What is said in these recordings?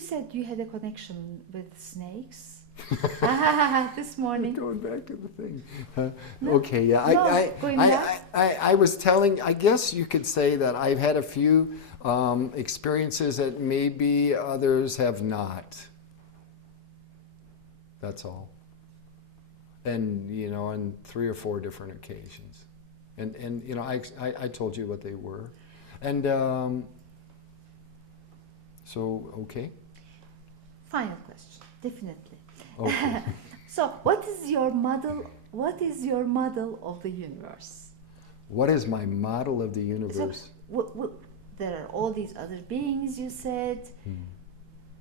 said you had a connection with snakes this morning. Going back to the thing. No, Okay, yeah. no, going back. I was telling, I guess you could say that I've had a few experiences that maybe others have not. That's all. And, you know, on 3 or 4 different occasions. And you know, I told you what they were. And so, okay. Final question, definitely. Okay. So, what is your model? What is your model of the universe? What is my model of the universe? So, there are all these other beings. You said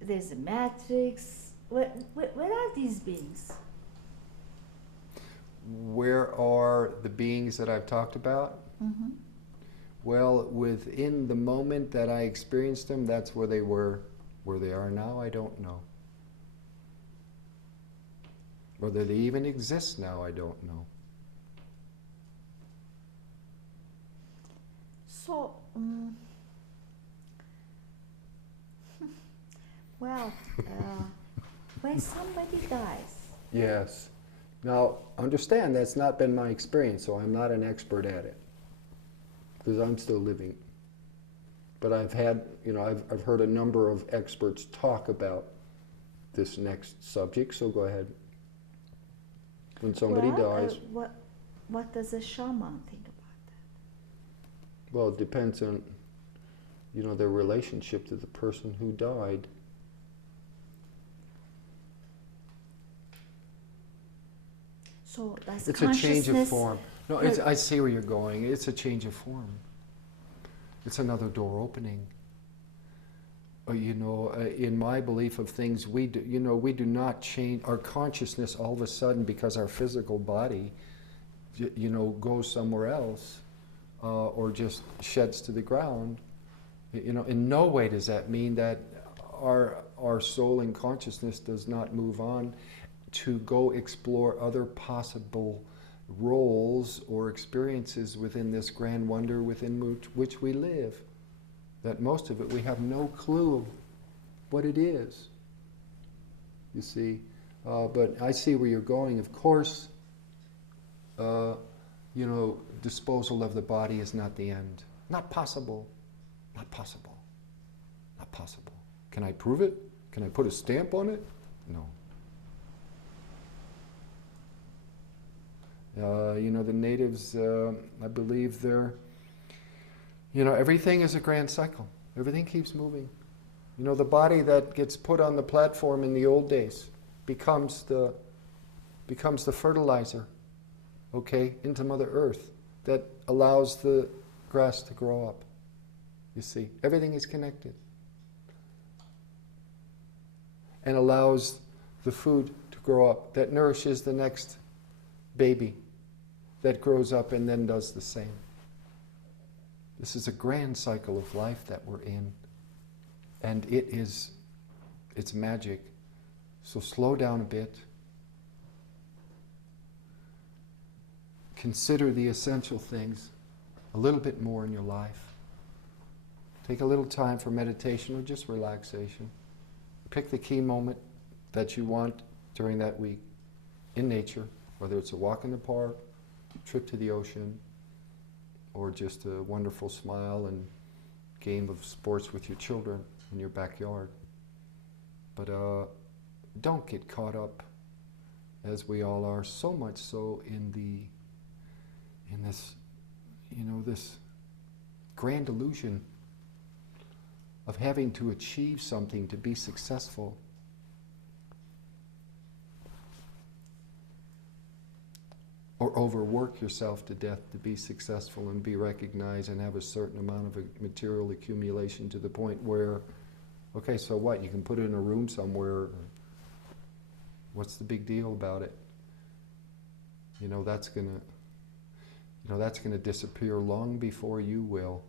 there's a matrix. Where are these beings? Where are the beings that I've talked about? Mm-hmm. Well, within the moment that I experienced them, that's where they were. Where they are now, I don't know. Whether they even exist now, I don't know. So, well, when somebody dies, Yes. Now, understand that's not been my experience, so I'm not an expert at it. Because I'm still living. But I've had, you know, I've heard a number of experts talk about this next subject, so go ahead. When somebody dies, what does a shaman think about that? well, it depends on, you know, their relationship to the person who died. So that's It's a change of consciousness. form. No, it's, I see where you're going. It's a change of form. It's another door opening. You know, in my belief of things, we do, you know, we do not change our consciousness all of a sudden because our physical body, you know, goes somewhere else or just sheds to the ground. You know, in no way does that mean that our soul and consciousness does not move on to go explore other possible roles or experiences within this grand wonder within which we live. That most of it we have no clue what it is. You see, but I see where you're going. Of course, you know, disposal of the body is not the end. Not possible. Not possible. Not possible. Can I prove it? Can I put a stamp on it? No. You know, the natives, I believe they're, you know, everything is a grand cycle. Everything keeps moving. You know, the body that gets put on the platform in the old days becomes the fertilizer, okay, into Mother Earth that allows the grass to grow up. You see, everything is connected. And allows the food to grow up that nourishes the next baby that grows up and then does the same. This is a grand cycle of life that we're in. And it's magic. So slow down a bit. Consider the essential things a little bit more in your life. Take a little time for meditation or just relaxation. Pick the key moment that you want during that week in nature, whether it's a walk in the park, trip to the ocean, or just a wonderful smile and game of sports with your children in your backyard. But don't get caught up, as we all are, so much so in this, you know, this grand illusion of having to achieve something to be successful. Or overwork yourself to death to be successful and be recognized and have a certain amount of material accumulation to the point where, okay, so what? You can put it in a room somewhere. What's the big deal about it? You know, that's gonna disappear long before you will.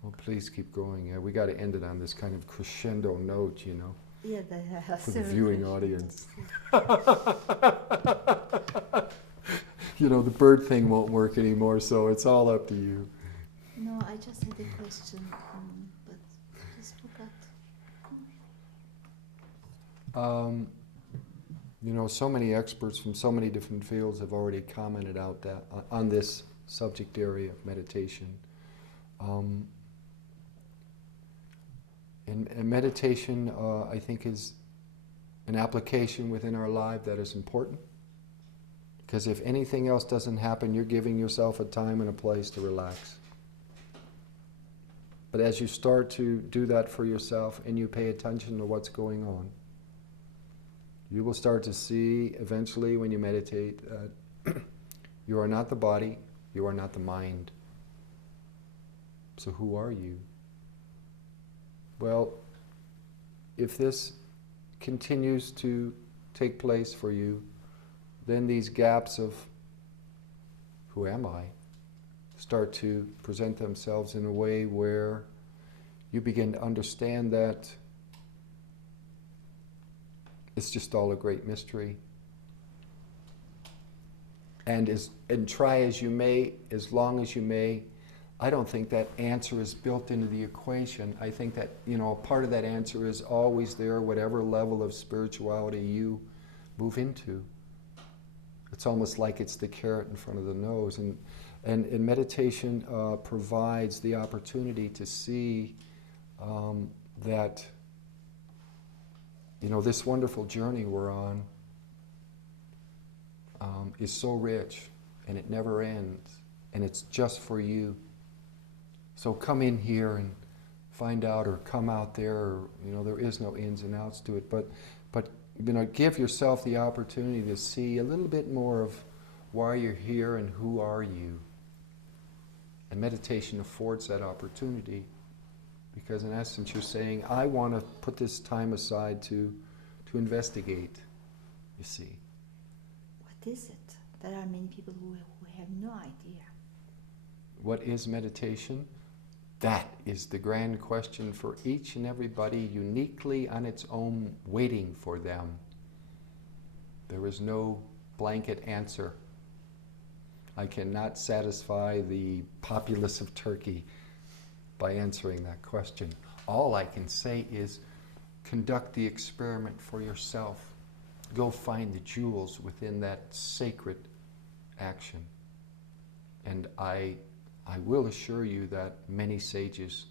Well, please keep going. Yeah, we got to end it on this kind of crescendo note, you know. Yeah, For the viewing audience. You know, the bird thing won't work anymore, so it's all up to you. No, I just had a question, but just forgot. You know, so many experts from so many different fields have already commented out that on this subject area of meditation. And meditation, I think, is an application within our life that is important. Because if anything else doesn't happen, you're giving yourself a time and a place to relax. But as you start to do that for yourself and you pay attention to what's going on, you will start to see eventually when you meditate that you are not the body, you are not the mind. So who are you? Well, if this continues to take place for you, then these gaps of who am I start to present themselves in a way where you begin to understand that it's just all a great mystery. And try as you may, as long as you may, I don't think that answer is built into the equation. I think that, you know, part of that answer is always there, whatever level of spirituality you move into. It's almost like it's the carrot in front of the nose. And meditation provides the opportunity to see that, you know, this wonderful journey we're on is so rich, and it never ends, and it's just for you. So come in here and find out, or come out there, or, you know, there is no ins and outs to it, but you know, give yourself the opportunity to see a little bit more of why you're here and who are you. And meditation affords that opportunity, because in essence you're saying, I want to put this time aside to investigate, you see. What is it? There are many people who have no idea. What is meditation? That is the grand question for each and everybody, uniquely on its own, waiting for them. There is no blanket answer. I cannot satisfy the populace of Turkey by answering that question. All I can say is conduct the experiment for yourself. Go find the jewels within that sacred action. And I will assure you that many sages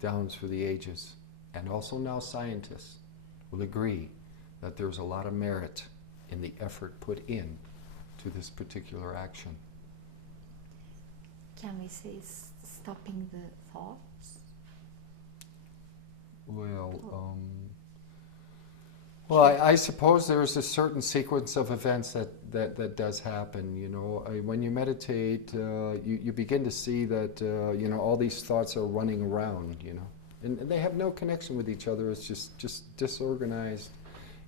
down through the ages, and also now scientists, will agree that there's a lot of merit in the effort put in to this particular action. Can we say stopping the thoughts? Well, I suppose there's a certain sequence of events that does happen. You know, when you meditate, you begin to see that you know, all these thoughts are running around. You know, and they have no connection with each other. It's just disorganized.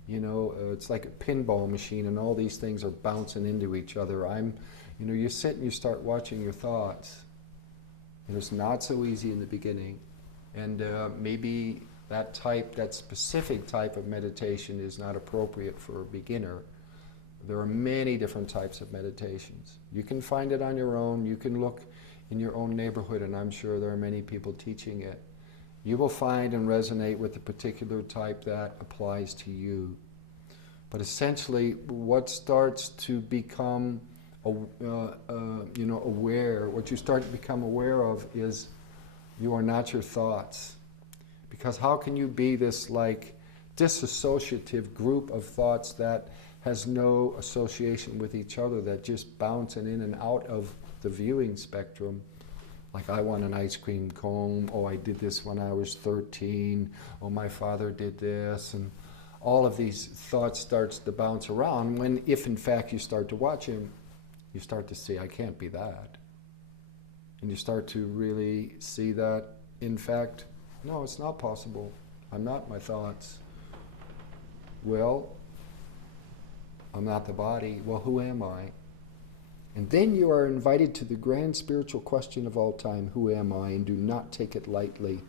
You know, it's like a pinball machine, and all these things are bouncing into each other. You know, you sit and you start watching your thoughts. And it's not so easy in the beginning, and maybe that specific type of meditation is not appropriate for a beginner. There are many different types of meditations. You can find it on your own. You can look in your own neighborhood, and I'm sure there are many people teaching it. You will find and resonate with the particular type that applies to you. But essentially, what starts to become you know, aware, what you start to become aware of is you are not your thoughts. Because how can you be this like disassociative group of thoughts that has no association with each other, that just bouncing in and out of the viewing spectrum? Like, I want an ice cream cone, oh, I did this when I was 13, oh, my father did this, and all of these thoughts starts to bounce around, when if in fact you start to watch him, you start to see, I can't be that. And you start to really see that, in fact, no, it's not possible. I'm not my thoughts. Well, I'm not the body. Well, who am I? And then you are invited to the grand spiritual question of all time, who am I? And do not take it lightly.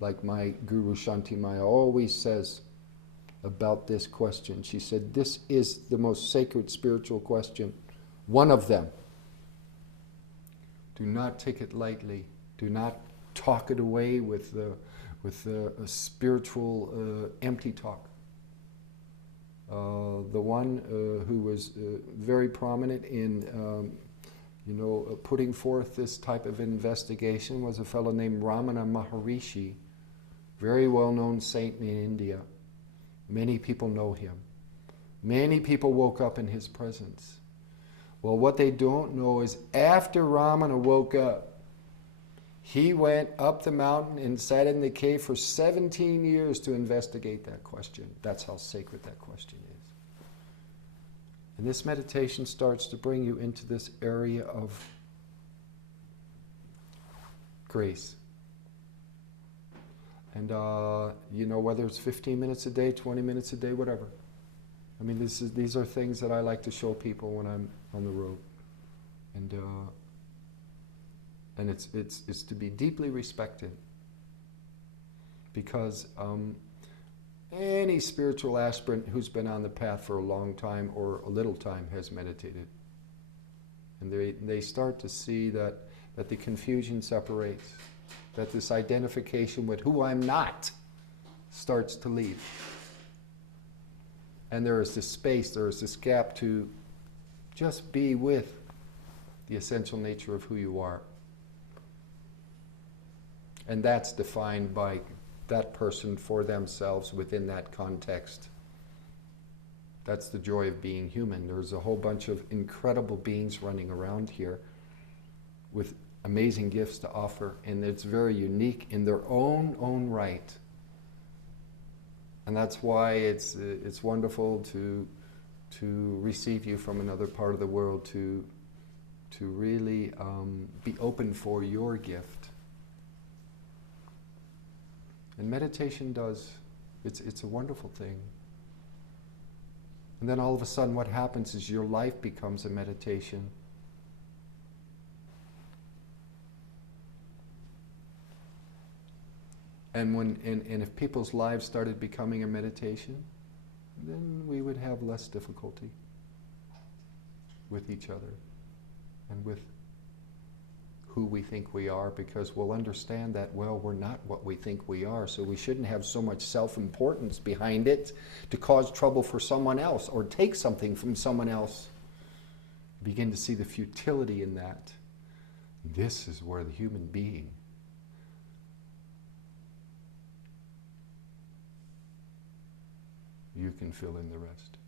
Like my Guru Shanti Maya always says, about this question. She said, this is the most sacred spiritual question. One of them. Do not take it lightly. Do not talk it away with a spiritual empty talk. The one who was very prominent in putting forth this type of investigation was a fellow named Ramana Maharishi, very well-known saint in India. Many people know him. Many people woke up in his presence. Well, what they don't know is after Ramana woke up, he went up the mountain and sat in the cave for 17 years to investigate that question. That's how sacred that question is. And this meditation starts to bring you into this area of grace. And, whether it's 15 minutes a day, 20 minutes a day, whatever. I mean, these are things that I like to show people when I'm on the road. And it's to be deeply respected. Because any spiritual aspirant who's been on the path for a long time or a little time has meditated. And they start to see that the confusion separates, that this identification with who I'm not starts to leave. And there is this space, there is this gap to just be with the essential nature of who you are. And that's defined by that person for themselves within that context. That's the joy of being human. There's a whole bunch of incredible beings running around here with amazing gifts to offer, and it's very unique in their own right. And that's why it's wonderful to receive you from another part of the world, to really be open for your gift. And meditation it's a wonderful thing. And then all of a sudden what happens is your life becomes a meditation. And if people's lives started becoming a meditation, then we would have less difficulty with each other and with who we think we are, because we'll understand that, well, we're not what we think we are, so we shouldn't have so much self-importance behind it to cause trouble for someone else or take something from someone else. Begin to see the futility in that. This is where the human being you can fill in the rest.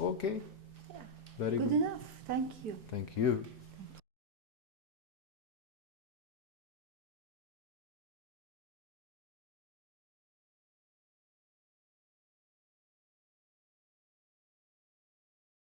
Okay? Yeah. Very Good good. enough. Thank you. Thank you.